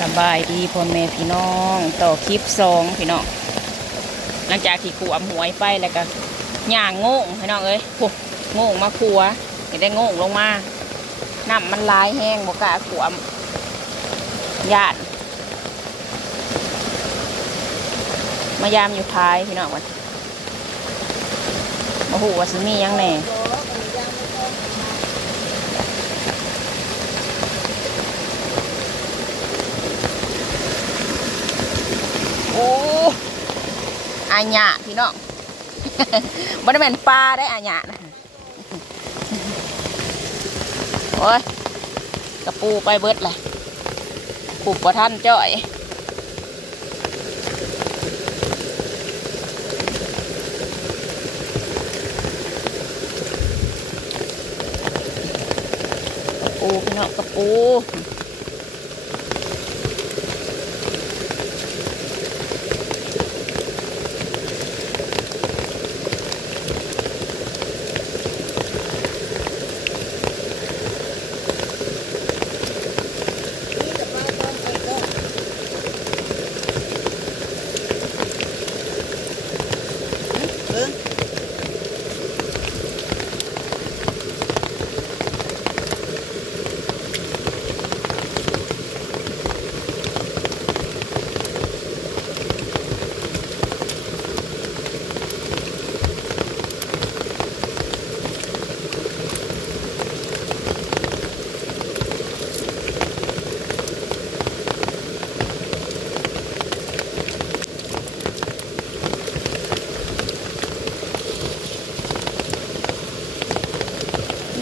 สบายดีพ่อแม่พี่น้อง ต่อคลิปสองพี่น้อง หลังจากที่ขวมหวยไปแล้วก็ย่างโง่งพี่น้องเอ้ยโอ้โง่งมาขัวไม่ได้โง่งลงมาน้ำมันลายแห้งบกล้าขวมญาติมายามอยู่ท้ายพี่น้องวันมาหูว่าสิมียังแหน่ โอ้อาญะพี่น้องบ่ได้แม่นปลาได้อาญะนะโอ้ยกระปูไปเบิดเลยปูกว่าท่านจ้อยปูพี่น้องกระปู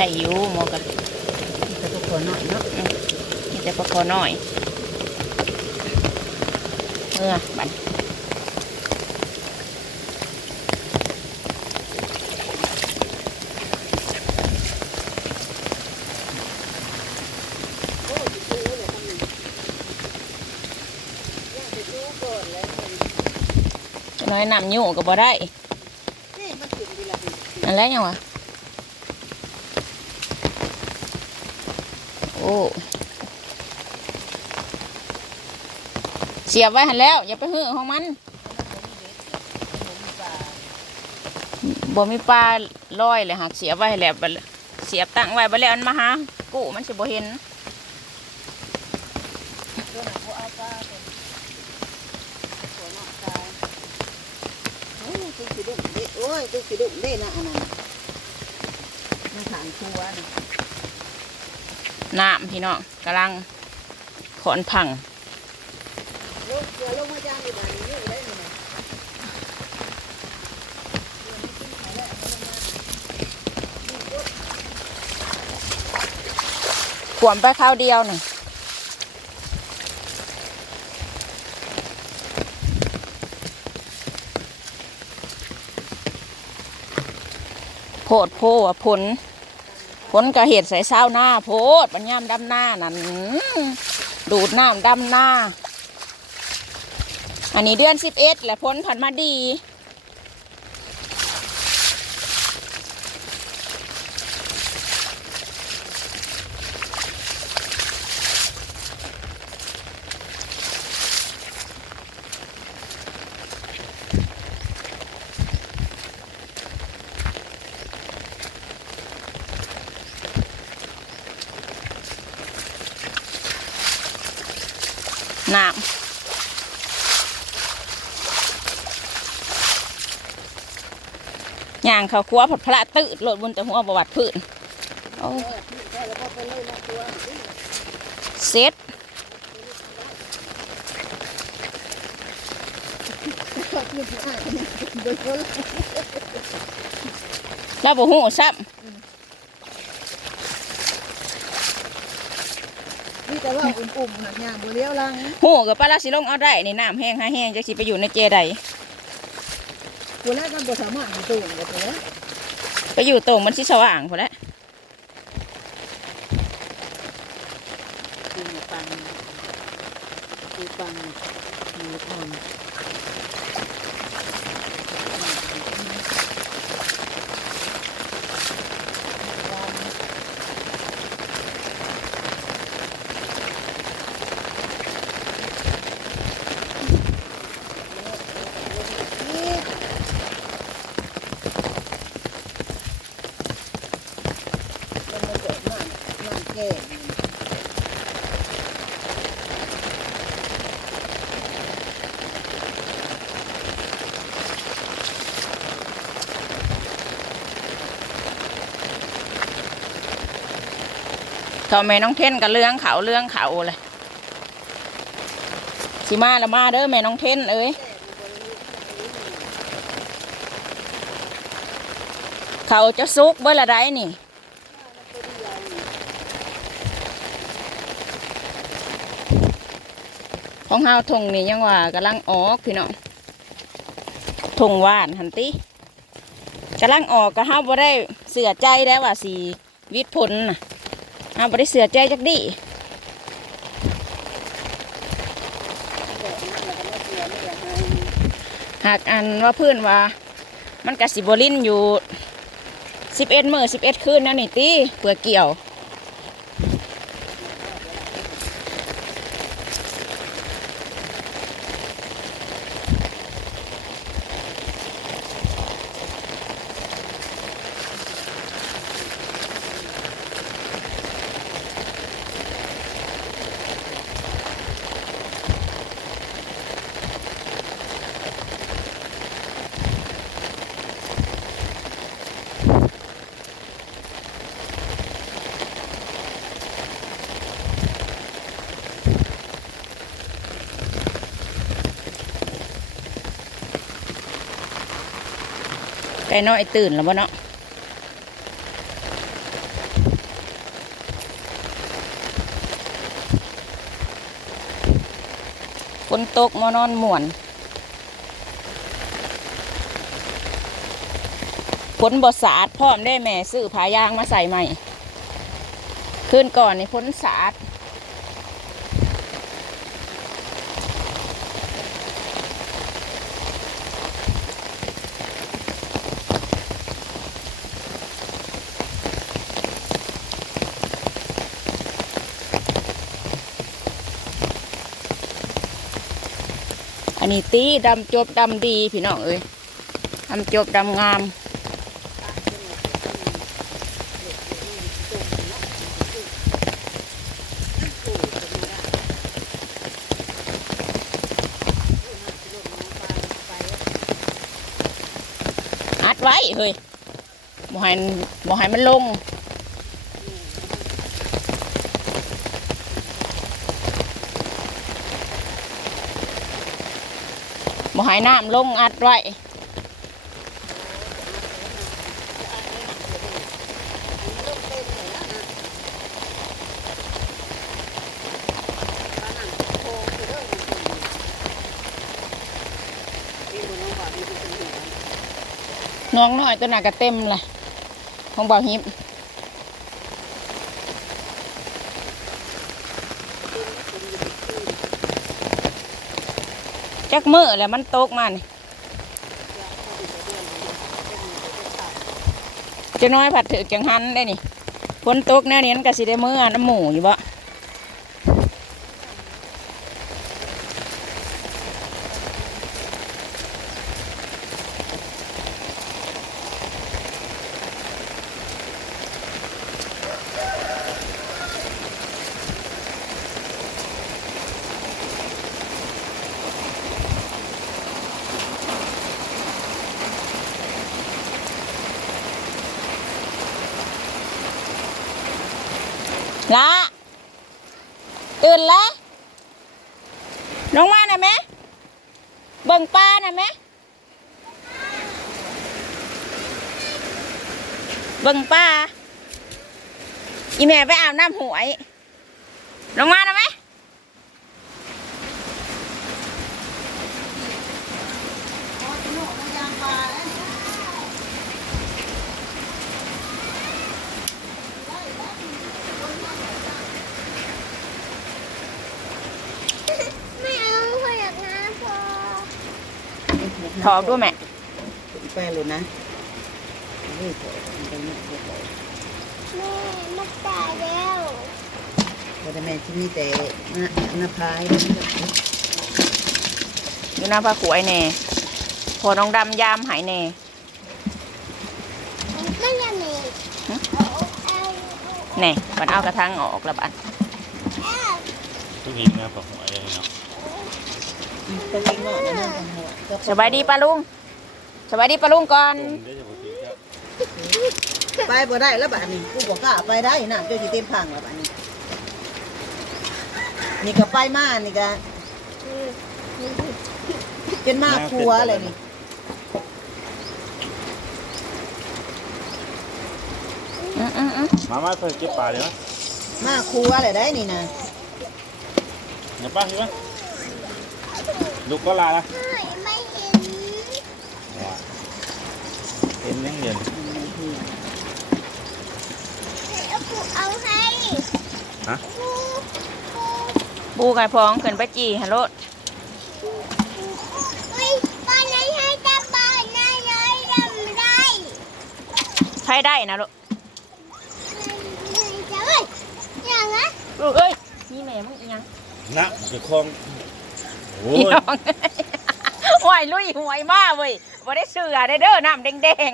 ได้อยู่หมอกะแต่ทุกคนหน่อยเนาะมีแต่ปลาคอน้อยเมื่อบันจะน้อยนำอยู่ก็บ่ได้นี่มันขึ้นดีละดิอันแรกยังวะโอ้ เสียบไว้หันแล้ว อย่าไปหื้อของมันบ่มีปลาลอยเลยหักเสียบไว้ให้แล้วบัดเสียบตั้งไว้บัดแล้วอันมาหากู้มันสิบ่เห็นตัวหนักเขาเอาปลาเป็นตัวหนักตายโอ้ยตุ๊กขี้ดุ่มเด้โอ้ยตุ๊กขี้ดุ่มเด้นะอันนั้นมันฐานครัวนะ น้ำพี่น้องกำลังขอนพังขวมไปข้าวเดียวหนึ่งโพดโพว่าผล ผลกระเห็ดใส่เศร้าหน้าโพดปัญญามดำหน้านั่นดูดน้ำดำหน้า อันนี้เดือนสิบเอ็ดแหละผลผ่านมาดี น้ำย่างเขาครัวผัดพระตืดโหลดบนแต่หัวบวัดพื้นเซ็ตเซ็ตก็คือที่อ่านโดยคนแล้วบ่หูซ้ำ นี่แต่ว่าอุ่มๆหนักยางบ่เลี้ยวลังำหูกับปลาลาสิลงเอาได้ในน้ำแห้งหาแห้งจะสิไปอยู่ในเจใดกูแรกมันบ่สามารถอยู่ตัวแบบนี้ไปอยู่ตรงมันสิสว่างพอแล้ว เขาแม่น้องเท่นกับเรื่องเขาเรื่องเขาเลยสิมาละมาเด้อแม่น้องเท่นเอ้ยเขาจะซุกเบ่ละได้นี่ของเฮาทงนี่ยังว่ากำลังออกพี่น้องทงหว่านหันติกำลังออกก็เฮาบ่ได้เสือใจแล้วว่าสีวิทย์ผลน่ะ เอาบ่ได้เสือใจจักดีหากอันว่าเพื่อนว่า มันกะสิบลินอยู่สิบเอ็ดมือสิบเอ็ดคืนนั่นนี่ตีเปลือกเกี่ยว น้อยตื่นแล้วบ่เนาะฝนตกมานอนหมวนฝนบสาดพร้อมได้แม่ซื้อผายางมาใส่ใหม่คืนก่อนนี่ฝนสาด นนี้ตีดำจบดำดีพี่น้องเอ้ยดำจบดำงามอัดไว้เฮ้ยบ่ให้บ่ให้มันลง บ่ให้น้ำลงอัดไว้น้องน้อยตัวหนักก็เต็มเลยของบ่าวฮิป จักมือแล้วมันตกมานี่จะน้อยผัดถือจังหันได้นี่ฝนตกแน่นี้มันก็สิได้มือน้ำหมูอยู่บ่ ละตื่นละลงมาหน่อยไหมเบิ่งปลาหน่อยไหมเบิ่งปลาอีแม่ไปอาบน้ำหวยลงมาหน่อยไหมเอาพออยากน้ำพอ ถอกด้วยแม่ไปเลยนะแม่มาตายแล้วพอแต่แม่ที่นี่แต่หน้านาพายอยู่หน้าผ้าขวยแน่พอน้องดำยามหายแน่ก็ยังมีฮะเอาเอาแน่มันเอากระทั่งออกล้วบัดเอาทุกทีนะปะหัวเลยเนาะ ตรงนี้เนาะนะทางหัวสบายดีป้าลุงสบายดีป้าลุงก่อนตุ่มได้จะปกติครับไปบ่ได้แล้วบ้านนี้กูบอกกล้าไปได้น้ำเจ้าสิเต็มพังแล้วบ้านนี้ นี่ก็ไปมานี่ก็เป็นมาครัวอะไรนี่อืมอืมอืมมามาเพิ่งเก็บปลาเลยวะมาครัวอะไรได้นี่นะเดี๋ยวป้าเห็นไหม ลูกก็ลาละไม่เห็นเห็นยังเย็นเอาปูเอาให้ฮะปูปูปูไก่พองขึ้นไปจีฮัลโหลอุ้ยปอนนั้นให้ตาบอนน่าเลยทำได้ใช้ได้นะลูกจะเว้ยอย่างนั้นลูกเอ้ยนี่แม่มึงอีหยังนะคือคลองโอ้ พี่ยน้องหวยลุยหวยมาเว้ยบ่ได้เสือได้เด้อน้ำแดง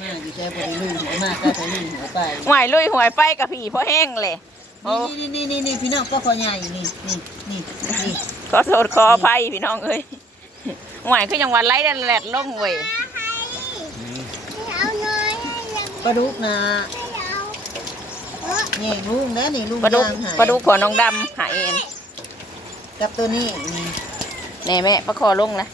มาอยู่ใจบริลุยหัวมากก็จะลุยหัวไปๆหวยลุยหวยไปกับผีพ่อแห้งเลยโอ้นี่นี่นี่นี่พี่น้องก็คอใหญ่นี่นี่นี่นี่ขอโทษขออภัยพี่น้องเอ้ยหวยคือยังวันไล่แหลดลงเว้ยอืมเอาหน่อยยังปลาดุกนะไม่เอาเออนี่ลุงนะนี่ลุงปลาดุกย่างหายปลาดุกของน้องดำหายเอง กับตัวนี้นี่แน่แม่ประคอลงนะ